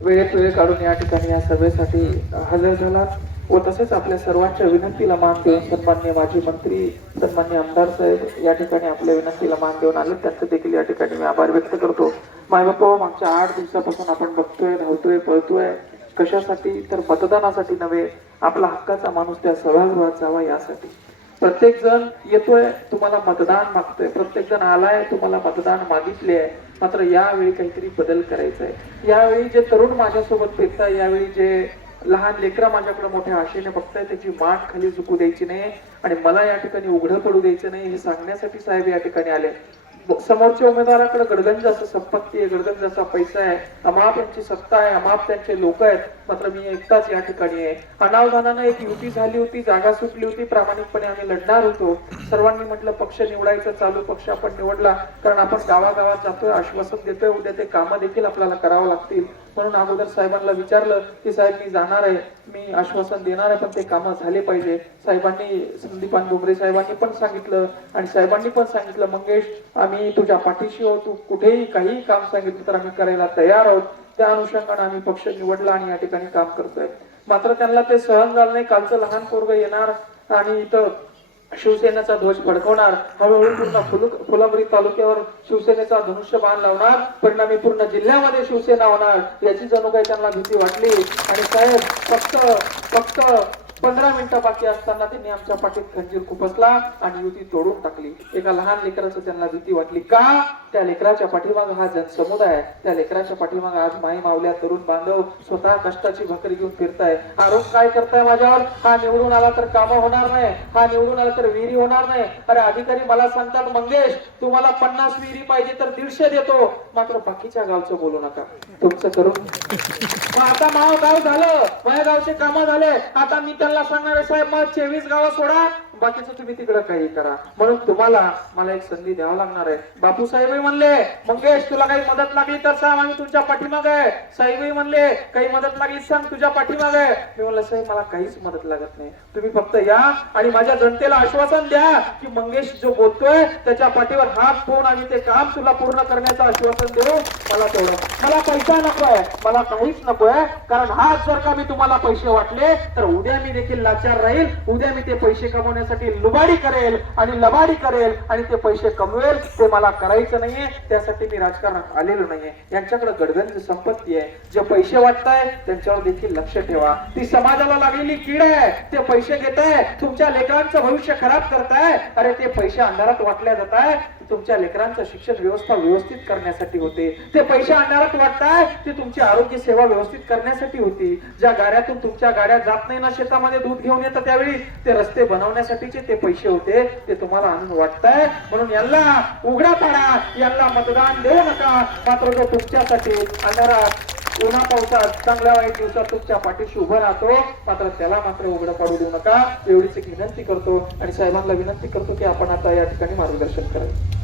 वेळेत वेळ काढून या ठिकाणी या सभेसाठी हजर झाला व तसेच आपल्या सर्वांच्या विनंतीला मान देऊन सन्माननीय माजी मंत्री सन्माननीय आमदार साहेब या ठिकाणी आपल्या विनंतीला मान देऊन आले, त्यांचं देखील या ठिकाणी मी आभार व्यक्त करतो. मायबापा, मागच्या 8 दिवसापासून आपण बघतोय, धावतोय, पळतोय, कशासाठी तर मतदानासाठी नव्हे, आपला हक्काचा माणूस त्या सभागृहात जावा यासाठी. प्रत्येक जण येतोय, तुम्हाला मतदान मागतोय, प्रत्येक जण आलाय, तुम्हाला मतदान मागितले आहे. मात्र यावेळी काहीतरी बदल करायचा आहे. यावेळी जे तरुण माझ्यासोबत फिरताय, यावेळी जे लहान लेकरं माझ्याकडे मोठ्या आशेने बघताय, त्याची मान खाली झुकू द्यायची नाही आणि मला या ठिकाणी उघडं पडू द्यायचं नाही, हे सांगण्यासाठी साहेब या ठिकाणी आले. समोरच्या उमेदवाराकडे गडगंज असं संपत्ती आहे, गडगंज असा पैसा आहे, अमाप यांची सत्ता आहे, अमाप त्यांचे लोक आहेत. मात्र मी एकटाच या ठिकाणी आहे. अनावधानानं एक युती झाली होती, जागा सुटली होती, प्रामाणिकपणे आम्ही लढणार होतो. सर्वांनी म्हटलं पक्ष निवडायचं, चालू पक्ष आपण निवडला, कारण आपण गावागावात जातोय, आश्वासन देतोय, उद्या ते कामं देखील आपल्याला करावं लागतील. म्हणून अगोदर साहेबांना विचारलं की साहेब मी जाणार आहे, मी आश्वासन देणार आहे, पण ते कामं झाले पाहिजे. साहेबांनी, संदीपान डोंगरे साहेबांनी पण सांगितलं आणि साहेबांनी पण सांगितलं, मंगेश आम्ही तुझ्या पाठीशी आहोत, तू कुठेही काही काम सांगितलं तर आम्ही करायला तयार आहोत. त्या अनुषंगाने आम्ही पक्ष निवडला आणि या ठिकाणी काम करतोय. मात्र त्यांना ते सहन झालं नाही. कालचं लहान पोरग येणार आणि इथं शिवसेनेचा ध्वज फडकवणार, हळूहळू पूर्ण फुलंब्री तालुक्यावर शिवसेनेचा धनुष्यबाण लावणार, परिणामी पूर्ण जिल्ह्यामध्ये शिवसेना होणार, याची जणू काही त्यांना भीती वाटली. आणि साहेब फक्त 15 मिनिटं बाकी असताना त्यांनी आमच्या पाठीत खंजीर खुपसला आणि युती तोडून टाकली. एका लहान लेकराचं त्यांना भीती वाटली. का? त्या लेकराच्या पाठीमाग हा जनसमुदाय आहे, त्या लेकराच्या पाठीमाग आज माई मावल्या तरुण बांधव स्वतः कष्टाची भाकरी घेऊन फिरताय. आरोप काय करताय माझ्यावर? हा निवडून आला तर कामं होणार नाही, हा निवडून आला तर विहिरी होणार नाही. अरे अधिकारी मला सांगतात, मंगेश तुम्हाला 50 विहिरी पाहिजे तर 150 देतो, मात्र बाकीच्या गावचं बोलू नका, तुमचं करून. आता माव गाव झालं, माझ्या गावचे कामं झाले, आता मी त्यांना सांगणार आहे साहेब मग 24 गावं सोडा, बाकीचं तुम्ही तिकडे काही करा. म्हणून तुम्हाला मला एक संधी द्यावं लागणार आहे. बापू साहेबही म्हणले, मंगेश तुला काही मदत लागली तर सांग, आम्ही तुमच्या पाठीमागे आहे. साहेबही म्हणले, काही मदत लागली सांग, तुझ्या पाठीमागे आहे. मी म्हणलं साहेब मला काहीच मदत लागत नाही, तुम्ही फक्त या आणि माझ्या जनतेला आश्वासन द्या की मंगेश जो बोलतोय त्याच्या पाठीवर हात ठेवून आम्ही ते काम तुला पूर्ण करण्याचं आश्वासन देऊ. मला तेवढं, मला पैसा नकोय, मला काहीच नकोय, कारण हाच जर का मी तुम्हाला पैसे वाटले तर उद्या मी देखील लाचार राहील, उद्या मी ते पैसे कमवण्यासाठी लुबाडी करेल आणि लबाडी करेल आणि ते पैसे कमवेल. ते मला करायचं नाहीये, त्यासाठी मी राजकारणात आलेलो नाहीये. यांच्याकडे गडगंज संपत्ती आहे, जे पैसे वाटताय त्यांच्यावर देखील लक्ष ठेवा. ती समाजाला लागलेली कीड आहे, ते पैसे घेताय, तुमच्या लेकरांचं भविष्य खराब करताय. अरे ते पैसे अंधारात वाटल्या जात आहे, तुमच्या लेकरांचं शिक्षण व्यवस्था व्यवस्थित करण्यासाठी होते. ते पैसे अंधारात वाटताय, ते तुमची आरोग्य सेवा व्यवस्थित करण्यासाठी होती. ज्या गाड्यातून तुमच्या गाड्या जात नाही ना शेतामध्ये दूध घेऊन येतं, त्यावेळी ते रस्ते बनवण्यासाठीचे ते पैसे होते, ते तुम्हाला आणून वाटताय. म्हणून यांना उघडा पाडा, यांना मतदान देऊ नका. मात्र जो तुमच्यासाठी अंधारात उन्हा पावसात चांगल्या वाईट दिवसात तुमच्या पाठीशी उभं राहतो, मात्र त्याला मात्र उघडं पाडू देऊ नका. एवढीच एक विनंती करतो आणि साहेबांना विनंती करतो की आपण आता या ठिकाणी मार्गदर्शन करावे.